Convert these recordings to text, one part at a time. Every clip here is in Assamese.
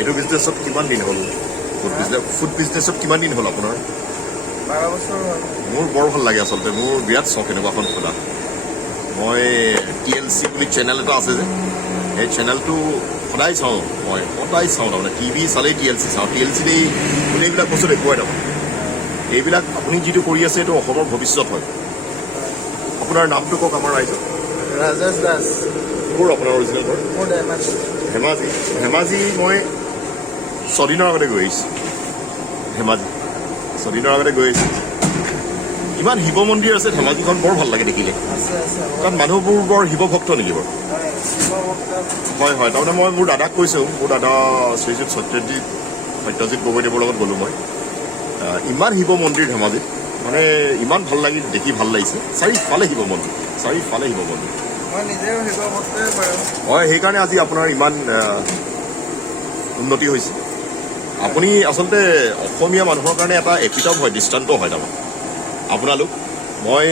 এইটো বিজনেছত কিমান দিন হ'ল? ফুড বিজনেছত কিমান দিন হ'ল আপোনাৰ? 12 বছৰ হ'ল। মোৰ বৰ ভাল লাগে আচলতে, মোৰ বিৰাট চখ এনেকুৱাখন খোলা। মই TLC বুলি চেনেল এটা আছে যে, সেই চেনেলটো সদায় চাওঁ, মই সদায় চাওঁ। তাৰমানে টিভি চালেই TLC চাওঁ। TLCত এই গোটেইবিলাক বস্তু দেখুৱাই তাৰমানে। এইবিলাক আপুনি যিটো কৰি আছে এইটো অসমৰ ভৱিষ্যত হয়। আপোনাৰ নামটো কওক আমাৰ ৰাইজক। ৰাজেশ দাস। ক'ৰ আপোনাৰ অৰিজিনেল ঘৰ? মোৰ ধেমাজি। ধেমাজি। ধেমাজি মই 6 দিনৰ আগতে গৈ আহিছোঁ। ধেমাজি 6 দিনৰ আগতে গৈ আহিছোঁ। ইমান শিৱ মন্দিৰ আছে ধেমাজিখন, বৰ ভাল লাগে দেখিলে। তাত মানুহবোৰ বৰ শিৱ ভক্ত নেকি বাৰু? হয় হয়, তাৰমানে মই মোৰ দাদাক কৈছোঁ, মোৰ দাদা শ্ৰীযুত সত্যজিৎ গগৈদেৱৰ লগত গ'লোঁ মই। ইমান শিৱ মন্দিৰ ধেমাজিত, মানে ইমান ভাল লাগি দেখি ভাল লাগিছে। চাৰিওফালে শিৱ মন্দিৰ, চাৰিওফালে শিৱ মন্দিৰ। হয়, সেইকাৰণে আজি আপোনাৰ ইমান উন্নতি হৈছে। আপুনি আচলতে অসমীয়া মানুহৰ কাৰণে এটা এপিটপ হয়, দৃষ্টান্ত হয়। তাৰমানে মই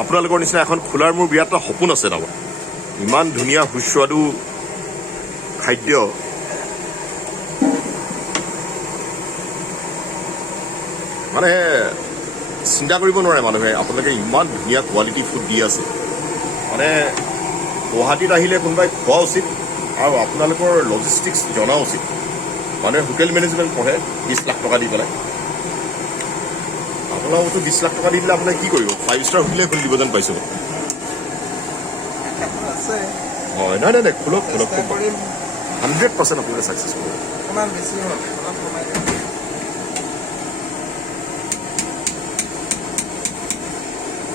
আপোনালোকৰ নিচিনা এখন খোলাৰ মোৰ বিৰাট এটা সপোন আছে। তাৰমানে ইমান ধুনীয়া সুস্বাদু খাদ্য, মানে চিন্তা কৰিব নোৱাৰে মানুহে। আপোনালোকে ইমান ধুনীয়া কোৱালিটি ফুড দি আছে, মানে গুৱাহাটীত আহিলে কোনোবাই খোৱা উচিত আৰু আপোনালোকৰ লজিষ্টিক্স জনা উচিত। মানুহে হোটেল মেনেজমেণ্ট পঢ়ে 20 লাখ টকা দি পেলাই। আপোনালোকতো 20 লাখ টকা দি পেলাই আপোনাক কি কৰিব? 5 ষ্টাৰ হোটেলে খুলি দিব যেন পাইছোঁ। হয়, নাই নাই নাই, খোলক 100% আপোনালোকে ছাকচেছ কৰিব।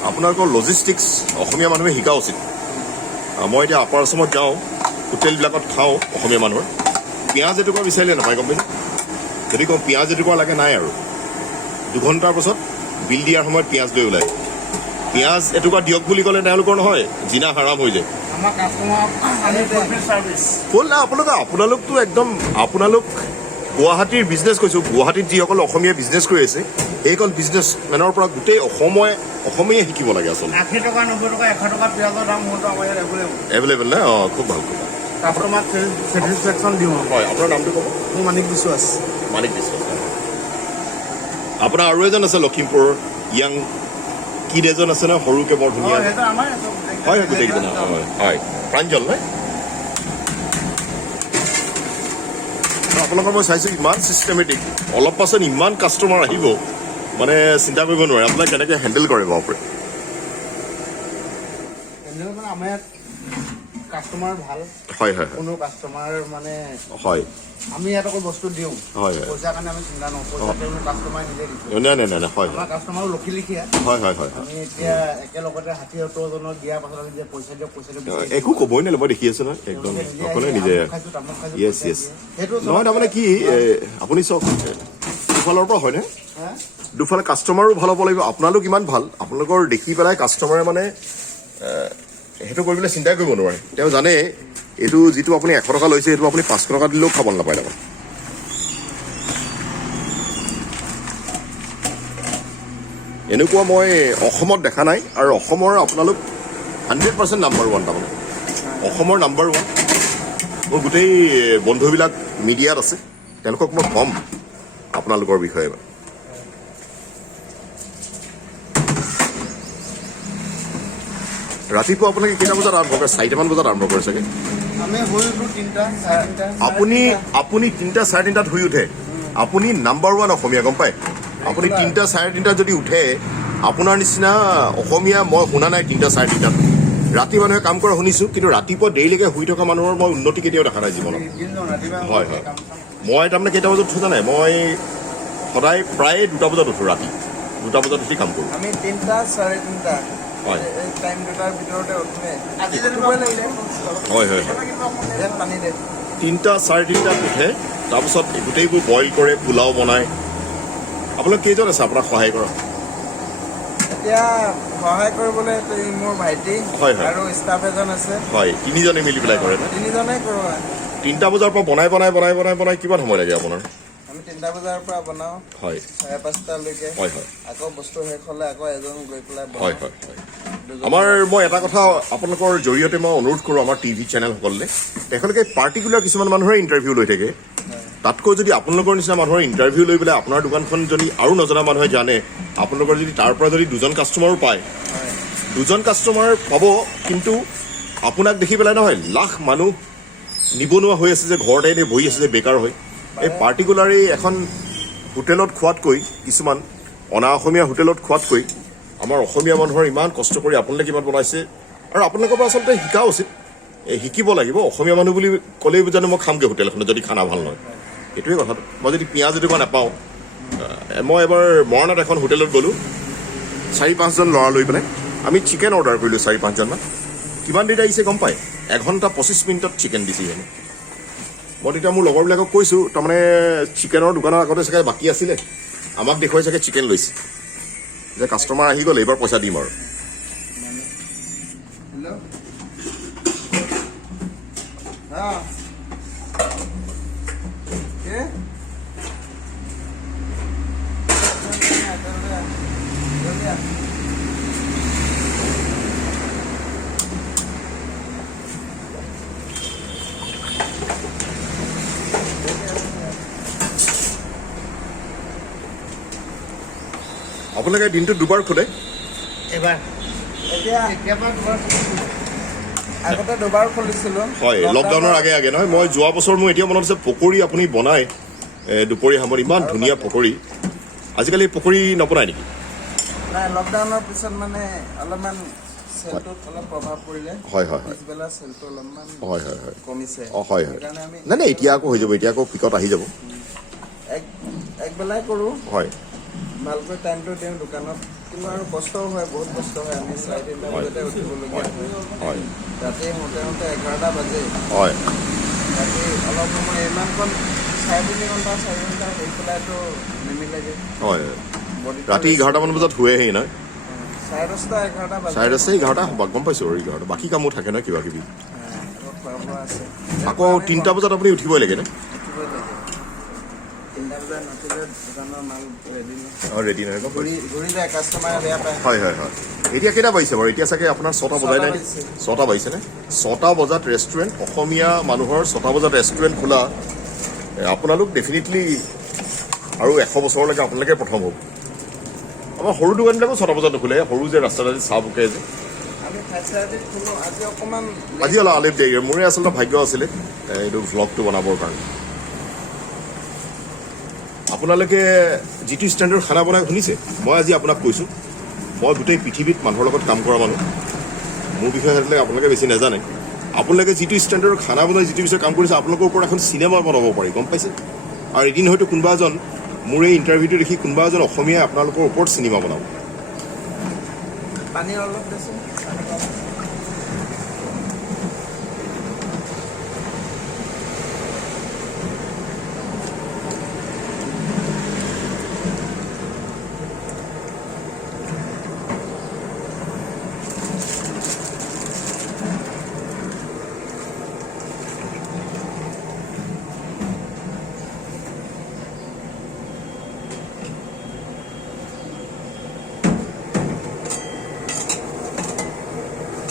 আপোনালোকৰ লজিষ্টিক্স অসমীয়া মানুহে শিকা উচিত। মই এতিয়া আপাৰ আছামত যাওঁ, হোটেলবিলাকত খাওঁ অসমীয়া মানুহৰ। পিঁয়াজ এটুকুৰা বিচাৰিলে নাপায়, গম পাইছে? যদি কওঁ পিঁয়াজ এটুকুৰা লাগে, নাই আৰু 2 ঘণ্টাৰ পাছত বিল দিয়াৰ সময়ত পিঁয়াজ লৈ ওলায়। পিঁয়াজ এটুকুৰা দিয়ক বুলি ক'লে তেওঁলোকৰ নহয়, জিনা হাৰাম হৈ যায়। আমাৰ কাষ্টমাৰ আমি ফুলফিল চাৰ্ভিচ হ'ল না আপোনালোকতো একদম আপোনালোক গুৱাহাটীৰ বিজনেছ কৈছোঁ, গুৱাহাটীত যিসকল অসমীয়া বিজনেছ কৰি আছে সেইসকল বিজনেছমেনৰ পৰা গোটেই অসমীয়া শিকিব লাগে আচলতে। 80 টকা 90 টকা 100 টকা পিঁয়াজৰ দাম মোৰতো আমাৰ ইয়াত এভেইলেবল না? অঁ, খুব ভাল। কাষ্টমাৰ ছেটিছফেকশ্যন দিওঁ। হয়, আপোনাৰ নামটো ক'ব? মোৰ মানিক বিশ্বাস। মানিক বিশ্বাস। আপোনাৰ আৰু এজন আছে লখিমপুৰ য়াং কিড এজন আছে ন, সৰুকে বৰ ধুনীয়া। হয়, গোটেইকেইজন হয়। প্ৰাঞ্জল নহয়? আপোনালোকৰ মই চাইছোঁ ইমান চিষ্টেমেটিক, অলপ পাছত ইমান কাষ্টমাৰ আহিব মানে চিন্তা কৰিব নোৱাৰে আপোনাক কেনেকৈ হেণ্ডেল কৰে বাপৰে। আমাৰ ইয়াত কাষ্টমাৰ ভাল। হয়। কোনো কাষ্টমাৰ মানে হয়, আমি ইয়াত অকল বস্তু দিওঁ। হয়। পইচাৰ কাৰণে আমি চিন্তা নকৰোঁ, পইচা তেওঁলোক কাষ্টমাৰে নিজে দিছোঁ। নাই হয়। আমাৰ কাষ্টমাৰো লক্ষী লিখীয়া। হয়। আমি এতিয়া একেলগতে 60-70জনক দিয়াৰ পাছত আমি যে পইচা দিয়ক একো ক'বই নালাগে, মই দেখি আছোঁ নহয়, একদম সকলোৱে নিজে। য়েছ নহয়, তাৰমানে কি আপুনি চাওক, দুফালৰ পৰা হয়নে? দুফালে কাষ্টমাৰো ভাল হ'ব লাগিব, আপোনালোক ইমান ভাল, আপোনালোকৰ দেখি পেলাই কাষ্টমাৰে মানে সেইটো কৰিবলৈ চিন্তাই কৰিব নোৱাৰে। তেওঁ জানে এইটো যিটো আপুনি 100 টকা লৈছে এইটো আপুনি 500 টকা দিলেও খাব নাপায় তাৰমানে। এনেকুৱা মই অসমত দেখা নাই, আৰু অসমৰ আপোনালোক 100% নাম্বাৰ 1 তাৰমানে। অসমৰ নাম্বাৰ 1। মোৰ গোটেই বন্ধুবিলাক মিডিয়াত আছে, তেওঁলোকক মই ক'ম আপোনালোকৰ বিষয়ে। ৰাতিপুৱা আপোনালোকে কেইটা বজাত আৰম্ভ কৰে? 4টামান বজাত আৰম্ভ কৰে চাগে? আমি শুই উঠো 3টা 3:30। আপুনি 3টা 3:30 শুই উঠে, আপুনি নাম্বাৰ 1 অসমীয়া, গম পায়? আপুনি 3টা 3:30 যদি উঠে, আপোনাৰ নিচিনা অসমীয়া মই শুনা নাই 3টা 3:30। ৰাতি মানুহে কাম কৰা শুনিছোঁ, কিন্তু ৰাতিপুৱা দেৰিলৈকে শুই থকা মানুহৰ মই উন্নতি কেতিয়াও দেখা নাই জীৱনত। হয়। মই তাৰমানে কেইটা বজাত উঠো জানে? মই সদায় প্ৰায় 2টা বজাত উঠোঁ, ৰাতি 2টা বজাত উঠি কাম কৰোঁ। আমি 3টা 3:30 হয়। এই টাইম দুটাৰ ভিতৰতে উঠোৱে। আজি হয়। 3টা 3:30 উঠে, তাৰপিছত গোটেইবোৰ বইল কৰে, পোলাও বনায়। আপোনালোক কেইজন আছে আপোনাক সহায় কৰা? এতিয়া সহায় কৰিবলৈ মোৰ ভাইটি আৰু ষ্টাফ এজন আছে। হয়, 3জনে মিলি পেলাই কৰে ন? 3জনেই কৰোঁ। 3টা বজাৰ পৰা বনাই কিমান সময় লাগে আপোনাৰ? আমি 3টা বজাৰ পৰা বনাওঁ। হয়। 5:30লৈকে। হয়। আকৌ বস্তু শেষ হ'লে আকৌ এজন গৈ পেলাই হয়। মই এটা কথা আপোনালোকৰ জৰিয়তে মই অনুৰোধ কৰোঁ আমাৰ টিভি চেনেলসকলে, তেখেতলোকে পাৰ্টিকুলাৰ কিছুমান মানুহৰে ইণ্টাৰভিউ লৈ থাকে। তাতকৈ যদি আপোনালোকৰ নিচিনা মানুহৰ ইণ্টাৰভিউ লৈ পেলাই আপোনাৰ দোকানখন যদি আৰু নজনা মানুহে জানে, আপোনালোকৰ যদি তাৰ পৰা যদি 2জন কাষ্টমাৰো পায়, 2জন কাষ্টমাৰ পাব, কিন্তু আপোনাক দেখি পেলাই নহয়, লাখ মানুহ নিবনুৱা হৈ আছে যে ঘৰতে এনেই বহি আছে যে বেকাৰ হৈ। এই পাৰ্টিকুলাৰি এখন হোটেলত খোৱাতকৈ, কিছুমান অনা অসমীয়া হোটেলত খোৱাতকৈ আমাৰ অসমীয়া মানুহৰ ইমান কষ্ট কৰি আপোনালোকে কিমান বনাইছে, আৰু আপোনালোকৰ পৰা আচলতে শিকা উচিত। শিকিব লাগিব। অসমীয়া মানুহ বুলি ক'লেই জানো মই খামগৈ হোটেলখনত যদি খানা ভাল নহয়? এইটোৱে কথাটো। মই যদি পিঁয়াজ এটুকুৰা নাপাওঁ, মই এবাৰ মৰাণত এখন হোটেলত গ'লোঁ, 4-5জন ল'ৰা লৈ পেলাই আমি চিকেন অৰ্ডাৰ কৰিলোঁ, 4-5জনমান। কিমান দেৰি আহিছে গম পায়? 1 ঘণ্টা 25 মিনিটত চিকেন দিছে। মই তেতিয়া মোৰ লগৰবিলাকক কৈছোঁ, তাৰমানে চিকেনৰ দোকানৰ আগতে চাগে বাকী আছিলে, আমাক দেখুৱাই চাগে চিকেন লৈছে, যে কাষ্টমাৰ আহি গ'ল, এইবাৰ পইচা দিম আৰু। আপোনালোকে দিনটোত 2বাৰ খোলে? আগতে 2বাৰ খুলিছিলোঁ। হয়, লকডাউনৰ আগে নহয়? মই যোৱা বছৰ মোৰ এতিয়া মনত আছে, পকৰি আপুনি বনাই দুপৰীয়া সময়ত, ইমান ধুনীয়া পকৰি। আজিকালি পকৰি নবনায় নেকি? নাই, লকডাউনৰ পিছত মানে অলপমান চেলটোত অলপ প্ৰভাৱ পৰিলে। হয়। পিছবেলা চেলটো অলপমান কমিছে। হয়। নাই, এতিয়া আকৌ হৈ যাব, এতিয়া আকৌ পিকত আহি যাব। একবেলাই কৰোঁ। হয়। ভালকৈ টাইমটো দিওঁ দোকানত, কিন্তু আৰু কষ্টও হয়, বহুত কষ্ট হয়। আমি 3:30 বজাতে উঠিবলগীয়া হয়। ৰাতি হওঁতে 11টা বাজে। হয়। ৰাতি অলপ সময় ইমানকণ 3.5 ঘণ্টা 4 ঘণ্টা হৈ পেলাইতো নিমিলেগৈ। হয়। ৰাতি 11টামান বজাত শুৱেহি নহয় 10:30 11টা বাজে 10:30 11টা গম পাইছোঁ আৰু 11টা বাকী কামো থাকে নহয় কিবা কিবি খোৱা বোৱা আছে আকৌ 3টা বজাত আপুনি উঠিবই লাগে নে উঠিবই লাগে 3টা বজাত নুঠিলে দোকানৰ মাল ৰেডি নহয় অঁ ৰেডি নহয় ঘূৰি যায় কাষ্টমাৰে বেয়া পায় হয় হয় হয় এতিয়া কেইটা বাজিছে বাৰু এতিয়া চাগে আপোনাৰ 6টা বজাই নাই 6টা বাজিছেনে 6টা বজাত ৰেষ্টুৰেণ্ট অসমীয়া মানুহৰ 6টা বজাত ৰেষ্টুৰেণ্ট খোলা আপোনালোক ডেফিনেটলি আৰু 100 বছৰলৈকে আপোনালোকে প্ৰথম হ'ব আমাৰ সৰু দোকানবিলাকো 6টা বজাত নোখোলে সৰু যে ৰাস্তাত চাহ বুকে যে আমি 5:30 খোলো আজি অকণমান আজি অলপ দেৰি মোৰে আচলতে ভাগ্য আছিলে এইটো ভ্লগটো বনাবৰ কাৰণে আপোনালোকে যিটো ষ্টেণ্ডাৰ্ড খানা বনাই শুনিছে মই আজি আপোনাক কৈছোঁ মই গোটেই পৃথিৱীত মানুহৰ লগত কাম কৰা মানুহ মোৰ বিষয়ে আপোনালোকে বেছি নাজানে আপোনালোকে যিটো ষ্টেণ্ডাৰ্ডৰ খানা বনাই যিটো বিষয়ে কাম কৰিছে আপোনালোকৰ ওপৰত এখন চিনেমা বনাব পাৰি গম পাইছে আৰু এদিন হয়তো কোনোবা এজন মোৰ এই ইণ্টাৰভিউটো দেখি কোনোবা এজন অসমীয়াই আপোনালোকৰ ওপৰত চিনেমা বনাব পানী অলপ দেচোন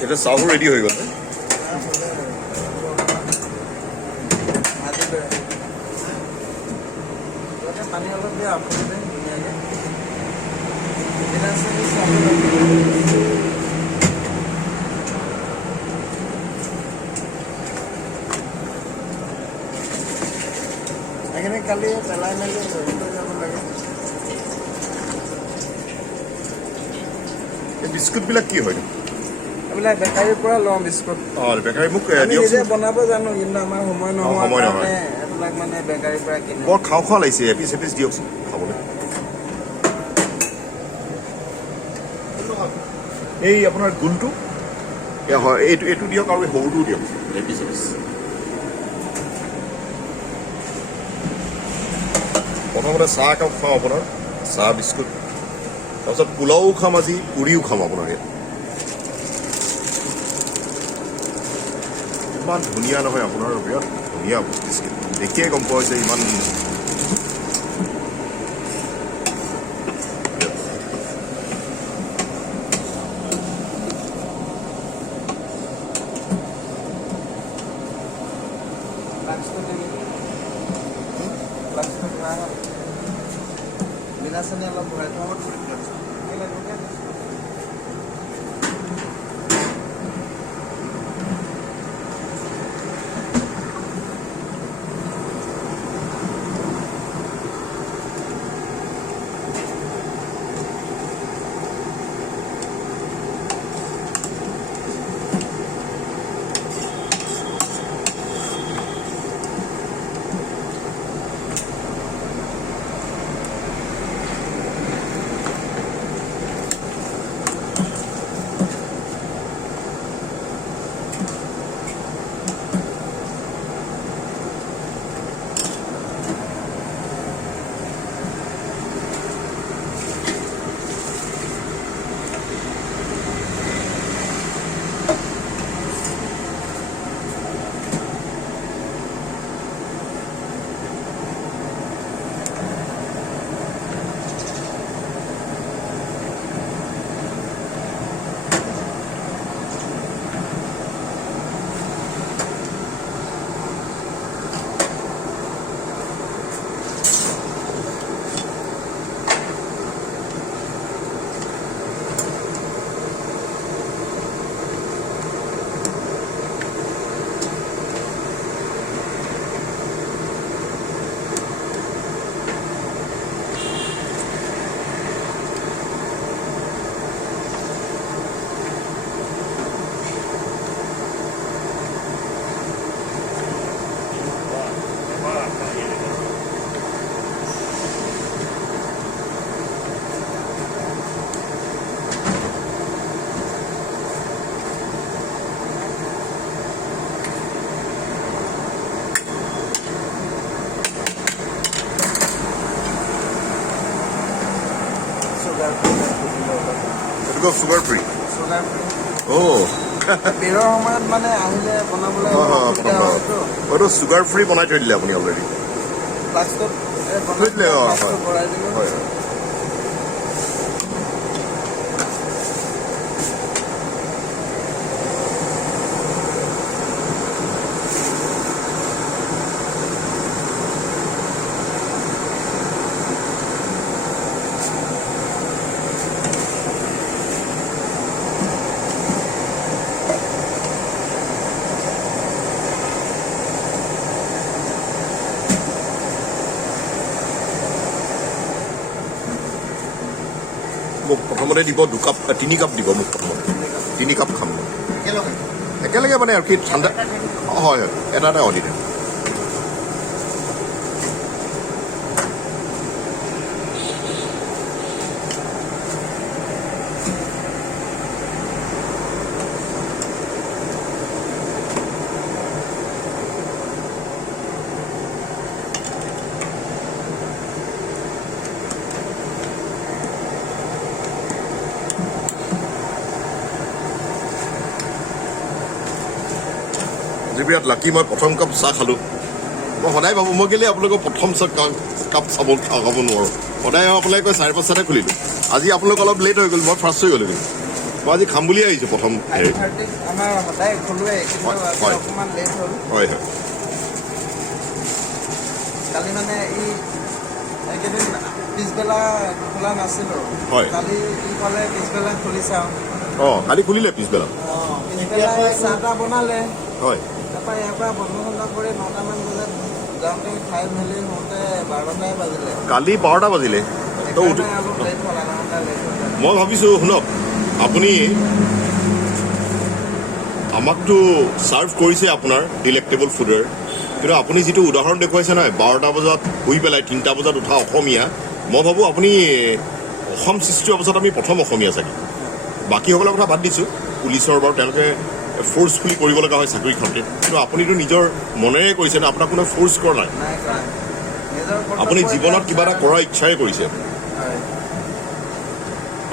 এতিয়া চাহো ৰেডি হৈ গ'ল পানী অলপ দিয়া আপোনালোকে ধুনীয়াকৈ সেইখিনি কালি পেলাই মেলি লৈ যাব লাগে এই বিস্কুটবিলাক কি হয় এইবিলাক বেকাৰীৰ পৰা লওঁ বিস্কুট অঁ বেকাৰী মোক আমি নিজে দিয়কচোন বনাব জানো কিন্তু আমাৰ সময় নোহোৱাৰ সময় নহয়। কাৰণে এইবিলাক মানে বেকাৰীৰ পৰা কিনো বৰ খাওঁ খাওঁ লাগিছে এপিচ এপিচ দিয়কচোন খাবলৈ এই আপোনাৰ গোলটো হয় এইটো দিয়ক আৰু এই সৰুটো দিয়ক এপিচ এপিচ প্ৰথমতে চাহ একাপ খাওঁ আপোনাৰ চাহ বিস্কুট তাৰপিছত পোলাও খাম আজি পুৰিও খাম আপোনাৰ ইয়াত ইমান ধুনীয়া নহয় আপোনাৰ বিৰাট ধুনীয়া বিস্কুট দেখিয়ে গম পোৱা হৈছে ইমান বিনা চেনি অলপ ভৰাই থওঁ এইটো চুগাৰ ফ্ৰী চুগাৰ ফ্ৰী অ' বিহুৰ সময়ত মানে আহিলে বনাবলৈ অসুবিধা হয়তো এইটো চুগাৰ ফ্ৰী বনাই থৈ দিলে আপুনি অলৰেডি ফ্লাস্কত থৈ দিলে ভৰাই দিলোঁ হয় মোক প্ৰথমতে দিব 3 কাপ দিব মোক প্ৰথমতে 3 কাপ খাম একেলগে মানে আৰু কি ঠাণ্ডা হয় এটা অৰ্ডিনেৰি বিৰাট লাকি মই প্ৰথম কাপ চাহ খালোঁ মই সদায় ভাবোঁ মই কেলৈ আপোনালোকক প্ৰথম কাপ চাব খাব নোৱাৰোঁ সদায় আপোনালোকে কয় 4-5টাতে খুলিলোঁ আজি আপোনালোক অলপ লেট হৈ গ'ল মই ফাৰ্ষ্ট হৈ গ'লোঁ কিন্তু মই আজি খাম বুলিয়ে আহিছোঁ প্ৰথম হেৰি আমাৰ সদায় খোলোৱে কিন্তু অকণমান লেট হ'ল হয় হয় কালি মানে এইকেইদিন পিছবেলা খোলা নাছিলোঁ হয় কালি ক'লে পিছবেলা খুলি চাওঁ অঁ কালি খুলিলে পিছবেলা পিছবেলা চাহ তাহ বনালে হয় তাৰপৰা ইয়াৰ পৰা বন্ধ কৰি 9টামান বজাত যাওঁতে খাই মেলি হওঁতে 12টাই বাজিলে কালি 12টা বাজিলে তো সেইকাৰণে অলপ লেট হ'ল আধা ঘণ্টা লেট হ'ল মই ভাবিছোঁ শুনক আপুনি আমাকতো ছাৰ্ভ কৰিছে আপোনাৰ ডিলেক্টেবল ফুডৰ কিন্তু আপুনি যিটো উদাহৰণ দেখুৱাইছে নহয় 12টা বজাত শুই পেলাই 3টা বজাত উঠা অসমীয়া মই ভাবোঁ আপুনি অসম সৃষ্টি অৱস্থাত আমি প্ৰথম অসমীয়া চাগে বাকীসকলৰ কথা বাদ দিছোঁ পুলিচৰ বাৰু তেওঁলোকে ফ'ৰ্চফুলি কৰিব লগা হয় চাকৰিখনতে কিন্তু আপুনিতো নিজৰ মনেৰে কৰিছে ন আপোনাক কোনোৱে ফ'ৰ্চ কৰা নাই আপুনি জীৱনত কিবা এটা কৰাৰ ইচ্ছাৰে কৰিছে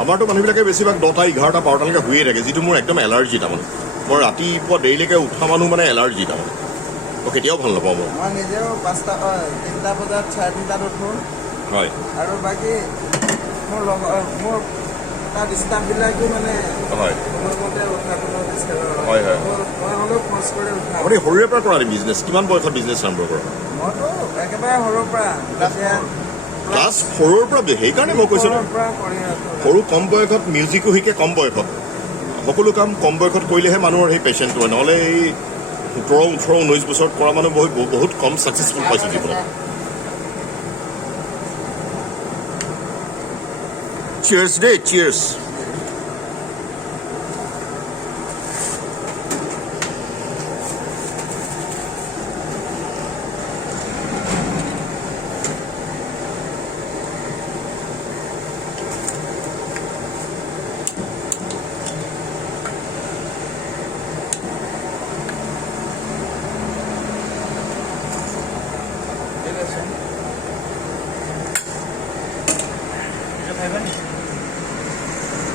আমাৰতো মানুহবিলাকে বেছিভাগ 10টা 11টা 12টালৈকে শুয়ে থাকে যিটো মোৰ একদম এলাৰ্জি তাৰমানে মই ৰাতিপুৱা দেৰিলৈকে উঠা মানুহ মানে এলাৰ্জি তাৰমানে মই কেতিয়াও ভাল নাপাওঁ মই নিজেও 3টা বজাত 3:30টাত উঠোঁ হয় আৰু বাকী মোৰ তাত ষ্টাফবিলাকো মানে হয় সময়মতে উঠাবলৈ বিচাৰোঁ হয় হয় মই হ'লেও খৰচ কৰি উঠাওঁ আপুনি সৰুৰে পৰা কৰা বিজনেছ কিমান বয়সত বিজনেছ আৰম্ভ কৰা মইতো একেবাৰে সৰুৰ পৰা ক্লাছ 4ৰ পৰা সেইকাৰণে মই কৈছোঁ পৰা কৰি আছোঁ সৰু কম বয়সত মিউজিকো শিকে কম বয়সত সকলো কাম কম বয়সত কৰিলেহে মানুহৰ সেই পেচেণ্টটো হয় নহ'লে এই 17, 18, 19 বছৰত কৰা মানুহ বহুত কম ছাকচেছফুল পাইছোঁ জীৱনত চিয়াৰ্ছ দেই চিয়াৰ্ছ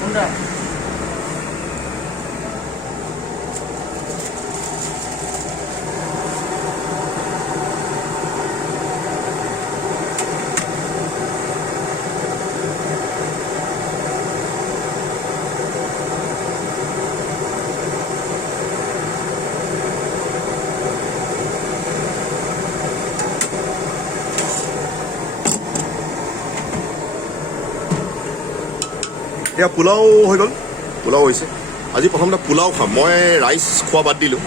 কোনটা এয়া পোলাও হৈ গ'ল পোলাও হৈছে আজি প্ৰথমতে পোলাও খাম মই ৰাইচ খোৱা বাদ দিলোঁ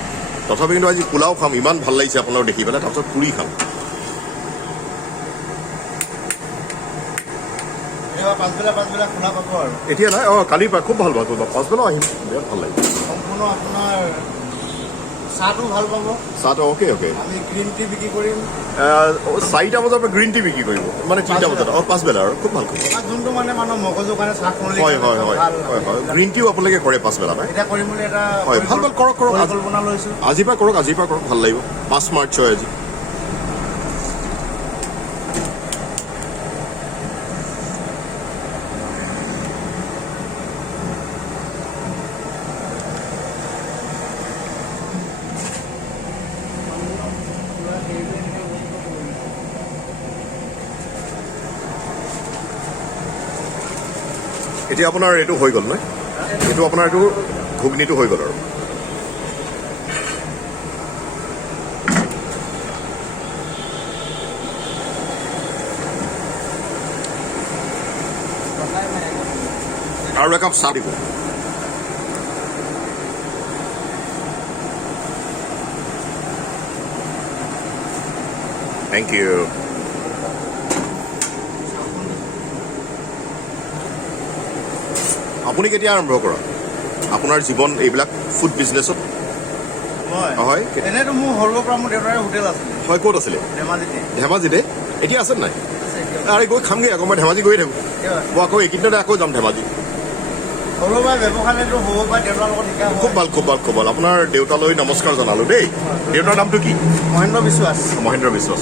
তথাপি কিন্তু আজি পোলাও খাম ইমান ভাল লাগিছে আপোনালোক দেখি পেলাই তাৰপিছত পুৰি খাম পাছবেলা খোলা পাব আৰু এতিয়া নাই অঁ কালিৰ পৰা খুব ভাল পাব পাছবেলাও আহিম বিৰাট ভাল লাগিব সম্পূৰ্ণ আপোনাৰ চাহটো ভাল পাব চাহটো অ'কে আমি গ্ৰীণ টি বিক্ৰী কৰিম 4টা বজাৰ পৰা গ্ৰীণ টি বিক্ৰী কৰিব মানে 3টা বজাত পাছবেলা আৰু খুব ভাল কৰিব যোনটো মানে মানুহৰ মগজুৰ কাৰণে চাহ হয় গ্ৰীণ টিও আপোনালোকে কৰে পাছবেলা পাই এতিয়া কৰিম বুলি এটা হয় ভাল কৰক পৰিকল্পনা লৈছোঁ আজিৰ পৰা কৰক ভাল লাগিব 5 মাৰ্চ হয় আজি এতিয়া আপোনাৰ এইটো হৈ গ'ল নহয় এইটো আপোনাৰ এইটো ঘুগনিটো হৈ গ'ল আৰু আৰু একাপ চাহ দিব থেংক ইউ আপুনি কেতিয়া আৰম্ভ কৰা আপোনাৰ জীৱন এইবিলাক ফুড বিজনেছত হয় এনেতো মোৰ সৰুৰ পৰা মোৰ দেউতাৰে হোটেল আছিলে হয় ক'ত আছিলে ধেমাজিতে এতিয়া আছে নাই আৰে গৈ খামগৈ আকৌ মই ধেমাজি গৈয়ে থাকোঁ মই আকৌ এইকেইদিনতে আকৌ যাম ধেমাজি সৰুৰ পৰা ব্যৱসায়টো সৰুৰ পৰা দেউতাৰ লগত শিকা খুব ভাল খুব ভাল খুব ভাল আপোনাৰ দেউতালৈ নমস্কাৰ জনালোঁ দেই দেউতাৰ নামটো কি মহেন্দ্ৰ বিশ্বাস মহেন্দ্ৰ বিশ্বাস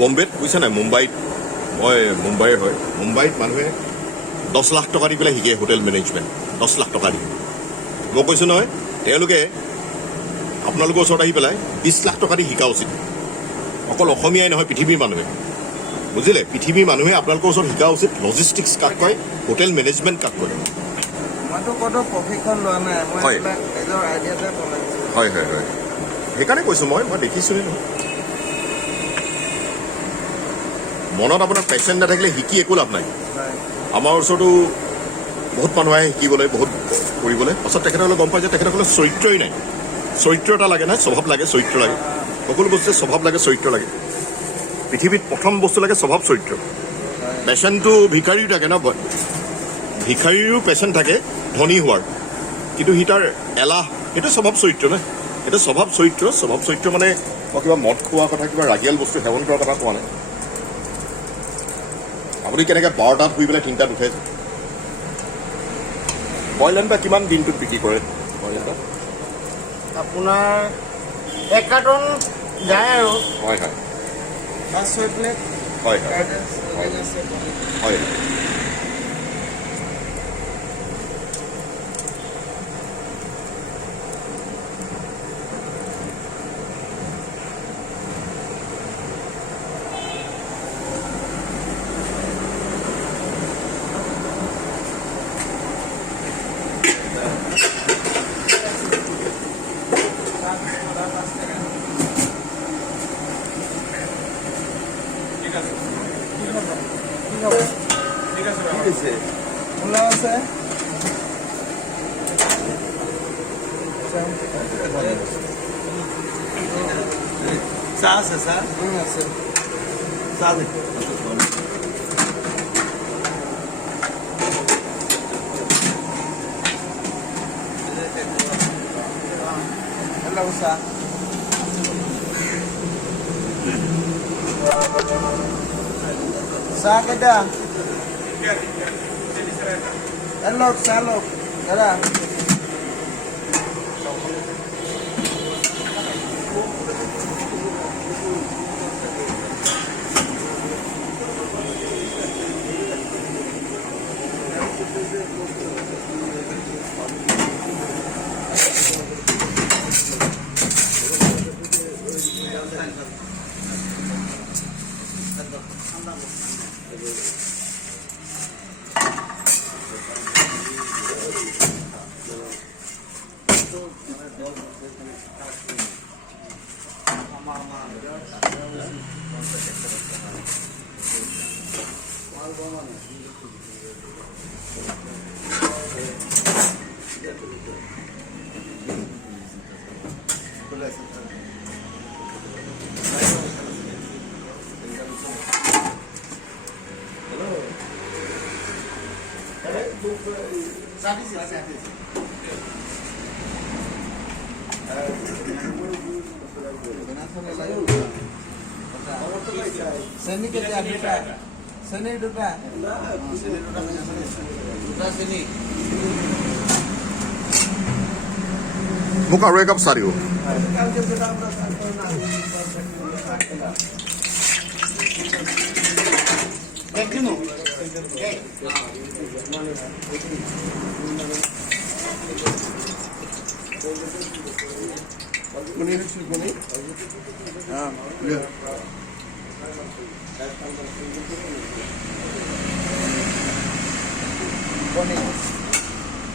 বম্বেত বুজিছে নাই মুম্বাইত মই মুম্বাইৰ হয় মুম্বাইত মানুহে 10 লাখ টকা দি পেলাই শিকে হোটেল মেনেজমেণ্ট 10 লাখ টকা দি মই কৈছোঁ নহয় তেওঁলোকে আপোনালোকৰ ওচৰত আহি পেলাই 20 লাখ টকা দি শিকা উচিত অকল অসমীয়াই নহয় পৃথিৱীৰ মানুহে বুজিলে পৃথিৱীৰ মানুহে আপোনালোকৰ ওচৰত শিকা উচিত লজিষ্টিক্স কাক কয় হোটেল মেনেজমেণ্ট কাক কয় মইতো ক'তো প্ৰশিক্ষণ লোৱা নাই মই হয়। নিজৰ আইডিয়াতে বনাইছোঁ হয় হয় হয় সেইকাৰণে কৈছোঁ মই দেখিছোঁহে নহয় মনত আপোনাৰ পেচেণ্ট নাথাকিলে শিকি একো লাভ নাই আমাৰ ওচৰতো বহুত মানুহ আহে শিকিবলৈ বহুত কৰিবলৈ পাছত তেখেতসকলে গম পায় যে তেখেতসকলে চৰিত্ৰই নাই চৰিত্ৰ এটা লাগে নাই স্বভাৱ লাগে চৰিত্ৰ লাগে সকলো বস্তুৱে স্বভাৱ লাগে চৰিত্ৰ লাগে পৃথিৱীত প্ৰথম বস্তু লাগে স্বভাৱ চৰিত্ৰ পেচেণ্টটো ভিকাৰীও থাকে ন ভিকাৰীৰো পেচেণ্ট থাকে ধনী হোৱাৰ কিন্তু সি তাৰ এলাহ সেইটো স্বভাৱ চৰিত্ৰ নে সেইটো স্বভাৱ চৰিত্ৰ মানে মই কিবা মদ খোৱা কথা কিবা ৰাগিয়াল বস্তু সেৱন কৰাৰ কথা কোৱা নাই আপুনি কেনেকৈ 12টাত শুই পেলাই 3টাত উঠে বইলেণ্ড বা কিমান দিনটোত বিক্ৰী কৰে বইলেণ্ড আপোনাৰ 1 কাৰ্টন যায় আৰু হয় হয় 5-6 প্লেট হয় হয় হয় খোলা আছে চাহ আছে চাহ আছে চাহ হেল্ল' চাহ চাহ কেইটা Hello, hello. Dada. Seni kerja duta, seni duta, duta seni. মোক আৰু একাপ চাহ দিব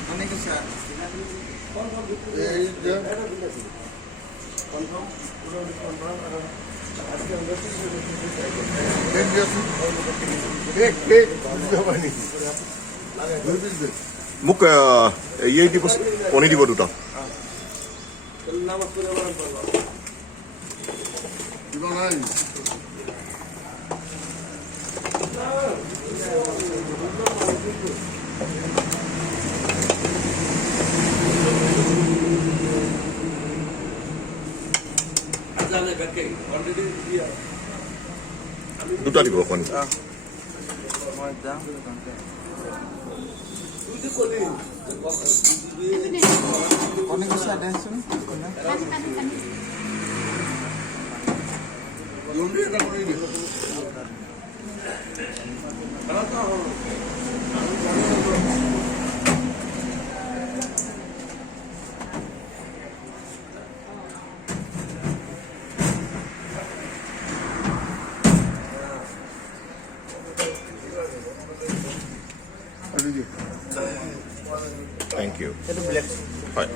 Koni kisah? মোক ইয়ে দিব কণী দিব দুটা দুটা দিব কণী Koni kisah deh sun? Thank you. Itu black. হয়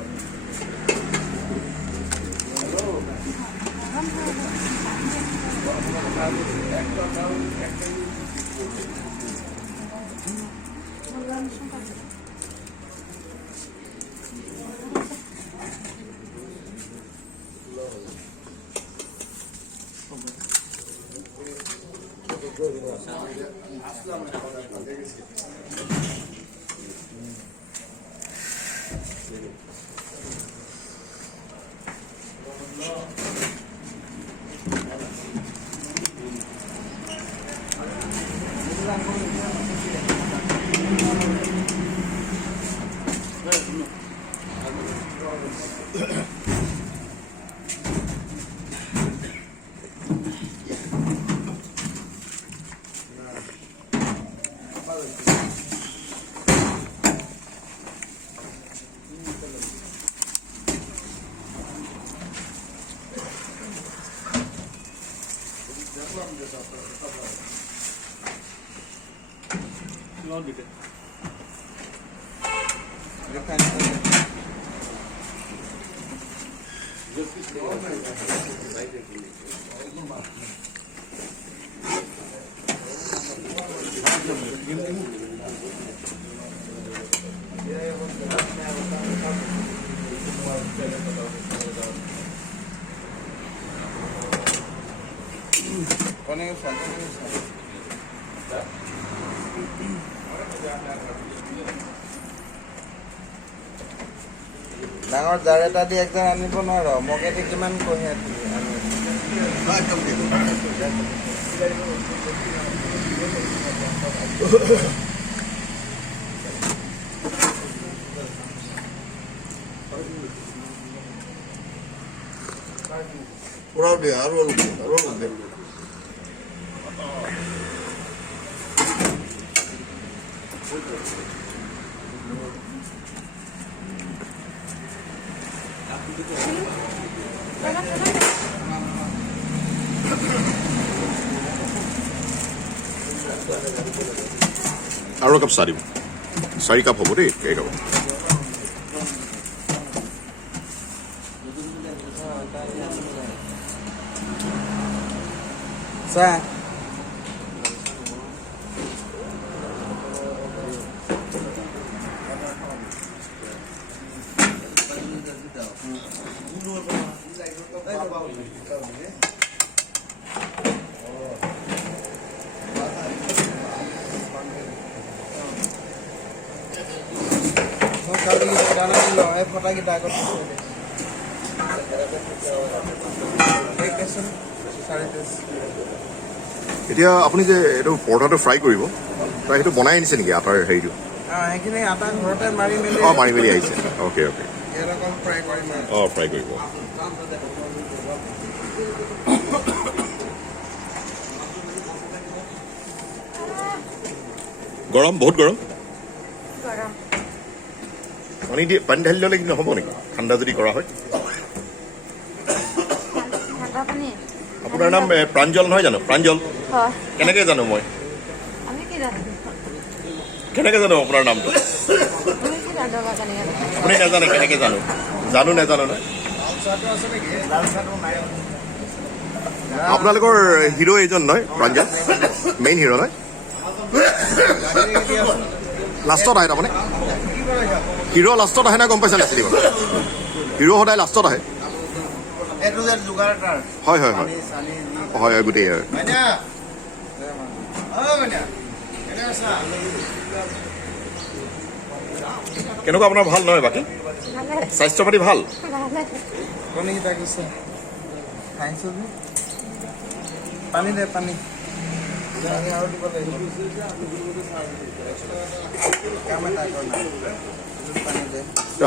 Koni kisah? ডাঙৰ জাৰ এটা দি একজন আনিব নোৱাৰ মোক এটি কিমান কঢ়িয়াই পুৰাও দে আৰ দে আৰু একাপ চাহ দিব 4 কাপ হ'ব দেই কেইকাপ আছা দানা দিল এই ফটাকেইটা আগত এতিয়া আপুনি যে এইটো পৰঠাটো ফ্ৰাই কৰিব তই সেইটো বনাই আনিছে নেকি আটাৰ হেৰিটো সেইখিনি আটা ঘৰতে মাৰি মেলি অঁ মাৰি মেলি আহিছে অ'কে অ'কে ইয়াত অকল ফ্ৰাই কৰিম আৰু অঁ ফ্ৰাই কৰিব গৰম বহুত গৰম পানী ঢালি ল'লে কিন্তু নহ'ব নেকি ঠাণ্ডা যদি কৰা হয় আপোনাৰ নাম প্ৰাঞ্জল নহয় জানো প্ৰাঞ্জল কেনেকৈ জানো মই কেনেকৈ জানো আপোনাৰ নামটো আপুনি নাজানে কেনেকৈ জানো জানো নাজানো নহয় আপোনালোকৰ হিৰো এইজন নহয় প্ৰাঞ্জল মেইন হিৰো নহয় লাষ্টত আহে তাৰমানে হিৰো লাষ্টত আহে না গম পাইছা নাছিলে হিৰো সদায় লাষ্টত আহে হয় হয় হয় হয় হয় গোটেই কেনেকুৱা আপোনাৰ ভাল নহয় বাকী স্বাস্থ্য পাতি ভাল পানী দে পানী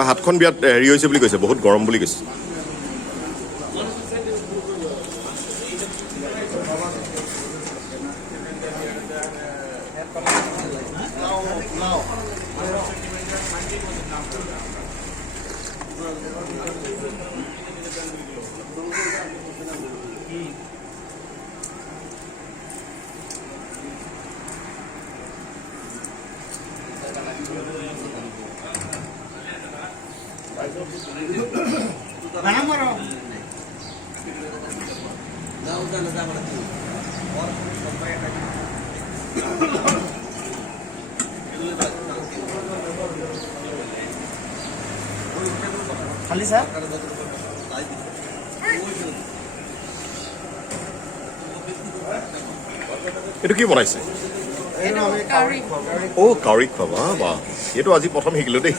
হাতখন বিৰাট হেৰি হৈছে বুলি কৈছে বহুত গৰম বুলি কৈছে খালি স্যাৰ এইটো কি বনাইছে অ' কাউৰী খোৱাবা বা এইটো আজি প্ৰথম শিকিলোঁ দেই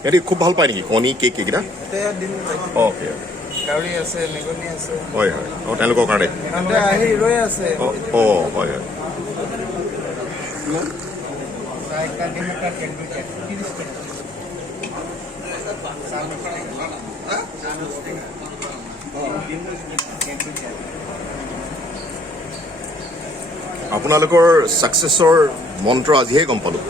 সিহঁতি খুব ভাল পায় নেকি কণী কেক এইকেইটা অ'কে গাড়ী আছে নিগনি আছে হয় হয় অঁ তেওঁলোকৰ কাৰণে আহি ৰৈ আছে অঁ হয় হয় আপোনালোকৰ ছাকচেছৰ মন্ত্ৰ আজিহে গম পালোঁ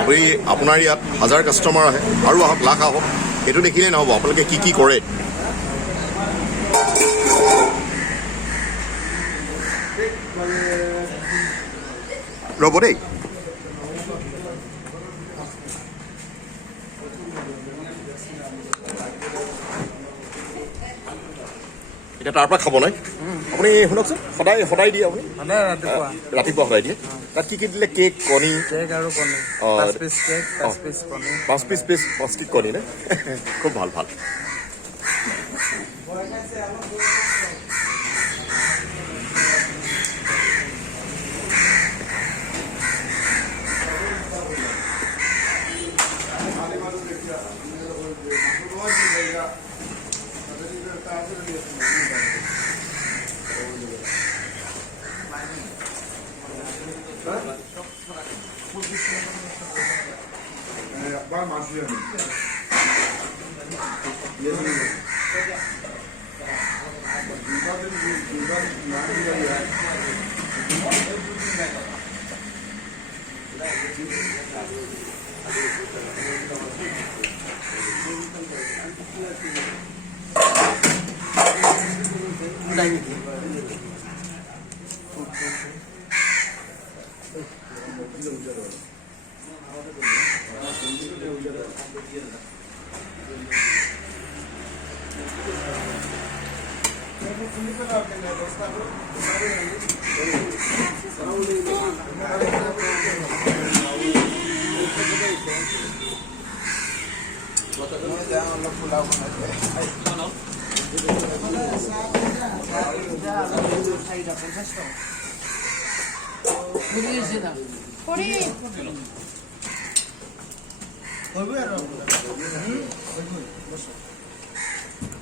আপুনি আপোনাৰ ইয়াত হাজাৰ কাষ্টমাৰ আহে আৰু আহক লাখ আহক সেইটো দেখিলেই নহ'ব আপোনালোকে কি কি কৰে ৰ'ব দেই এতিয়া তাৰ পৰা খাব নাই আপুনি শুনকচোন সদায় সদায় দিয়ে আপুনি ৰাতিপুৱা সদায় দিয়ে তাত কি কি দিলে কেক কণী কেক আৰু কণী 5 পিচ কেক 5 পিচ কণী 5 পিচ কণী নে খুব ভাল ভাল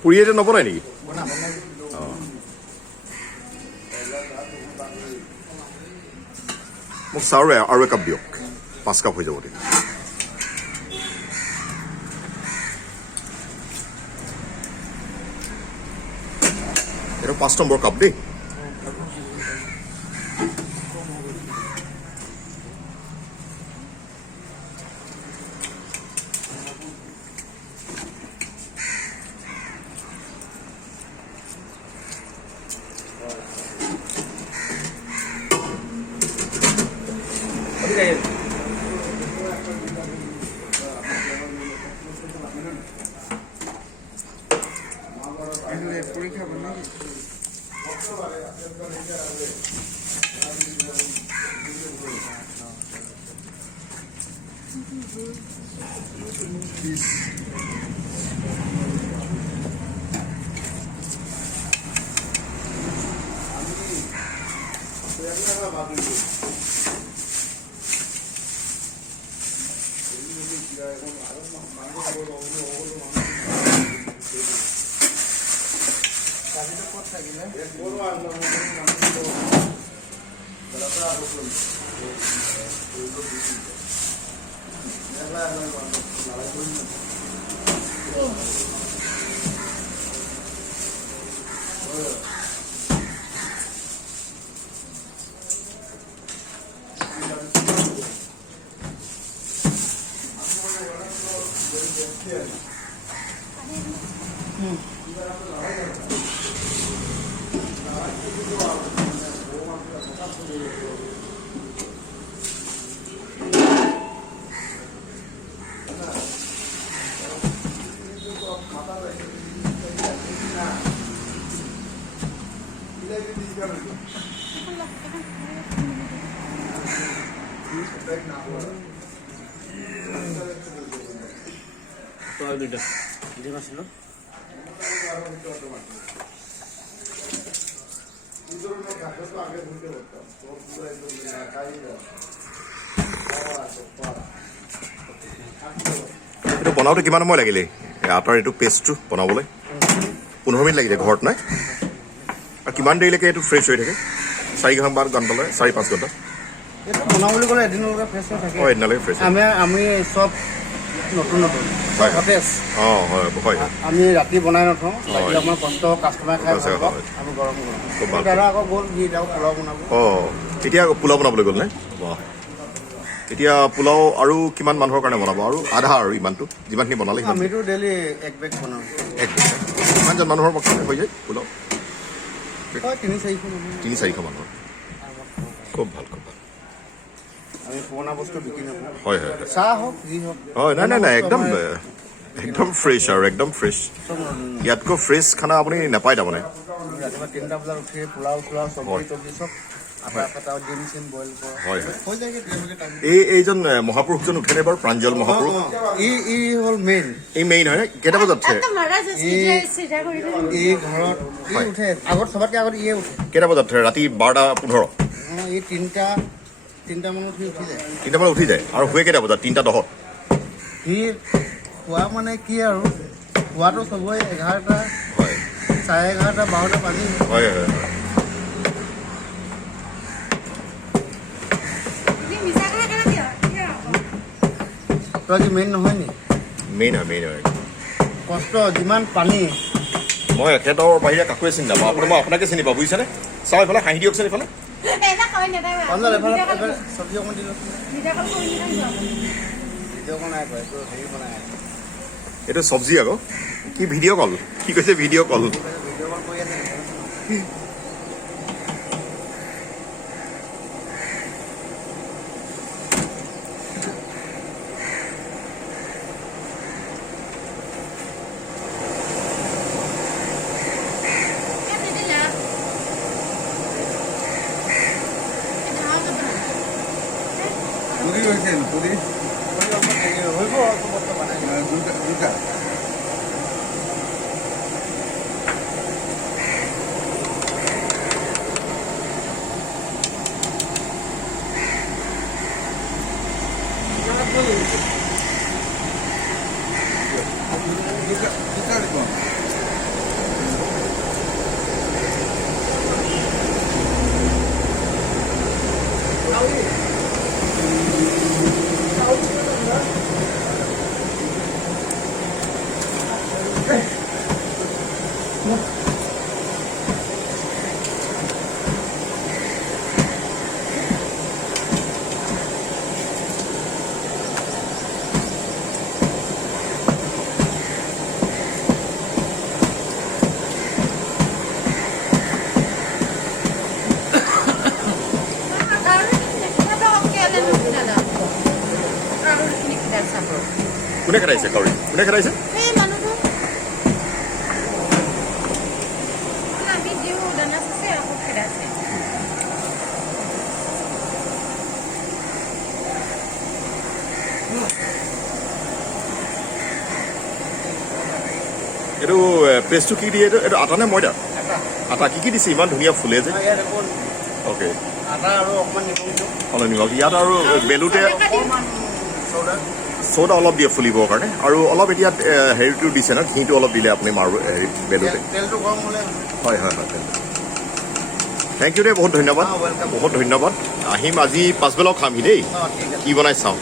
পুৰি এতিয়া নবনাই নেকি? মোক চাহৰ আৰু একাপ দিয়ক, 5 কাপ হৈ যাব তেতিয়া। এইটো 5 নম্বৰ কাপ দেই। এইটো বনাওঁতে কিমান সময় লাগিলে আটাৰ এইটো পেষ্টটো বনাবলৈ? 15 মিনিট লাগিলে ঘৰত নাই? আৰু কিমান দেৰিলৈকে এইটো ফ্ৰেছ হৈ থাকে? 4 ঘণ্টালৈ 4-5 ঘণ্টা? এইটো বনাওঁ বুলি ক'লে এদিনলৈকে ফ্ৰেছ হৈ থাকে। এদিনলৈকে ফ্ৰেছ আমি চব নতুন নতুন সতেজ। হয় আমি ৰাতি বনাই নথওঁ, লাগিলে আমাৰ কষ্ট কাষ্টমাৰ খাই আমি গৰম গৰম দাদা আকৌ গ'ল সি আকৌ পোলাও বনাব। এতিয়া পোলাও বনাবলৈ গ'ল নে? এতিয়া পোলাও আৰু কিমান মানুহৰ কাৰণে বনাব? আৰু আধা আৰু ইমানটো যিমানখিনি বনালে আমিতো ডেইলি 1 বেগ বনাওঁ। 1 বেগ কিমানজন মানুহৰ কাৰণে হৈ যায় পোলাও? 3-4 মানুহৰ। খুব ভাল খুব ভাল। আমি পুৰণা বস্তু বিক্ৰী নকৰোঁ। হয় চাহ হওক যি হওক। হয় নাই একদম ফ্ৰেছ আৰু একদম ফ্ৰেছ। ইয়াতকৈ ফ্ৰেছ খানা আপুনি নাপায় তাৰমানে। ৰাতিপুৱা 3টা বজাত উঠি পোলাও চোলাও চব্জি চব এইজন মহাপুৰুষজন উঠেনে বাৰু? প্ৰাঞ্জল মহাপুৰুষ হ'ল মেইন। এই মেইন হয়। কেইটা বজাত উঠে? এই ঘৰত উঠে আগত চবতকে আগত ইয়ে উঠে। কেইটা বজাত উঠে? ৰাতি 12:15? এই 3টা মানত সি উঠি যায়। 3টা মানত উঠি যায় আৰু শুৱে কেইটা বজাত? 3:10? সি খোৱা মানে কি আৰু খোৱাটো চবৰে 11টা, 11:30, 12টা বাজি। হয় তই কি মেইন নহয় নি? মেইন হয়। কষ্ট যিমান পানী। মই এখেতৰ বাহিৰে কাকোৱে চিনি নাপাওঁ। মই আপোনাকে চিনি পাওঁ, বুজিছেনে? চাওঁ এইফালে হাঁহি দিয়কচোন এইফালে। চব্জি অকণ দিলোঁ। এইটো চব্জি আকৌ কি ভিডিঅ' কল? কি কৈছে ভিডিঅ' কল? দুটা দুটা দিব কোনে খেদাইছে কাউৰী কোনে খেদাইছে এইটো পেষ্টটো কি দিয়ে এইটো আটা নে ময়দা আটা কি দিছে ইমান ধুনীয়া ফুলে যে অ'কে আদা আৰু অকণমান নিমখ দিওঁ অলপ নিমখ ইয়াত আৰু বেলুতে অকণমান চ'দা চ'দা অলপ দিয়ে ফুলিবৰ কাৰণে আৰু অলপ এতিয়া হেৰিটো দিছে ন ঘিটো অলপ দিলে আপুনি হেৰি বেলুতে তেলটো গৰম হ'লে হয় থেংক ইউ দেই বহুত ধন্যবাদ ৱেলকাম বহুত ধন্যবাদ আহিম আজি পাছবেলাও খামহি দেই অঁ ঠিক আছে কি বনাই চাওঁ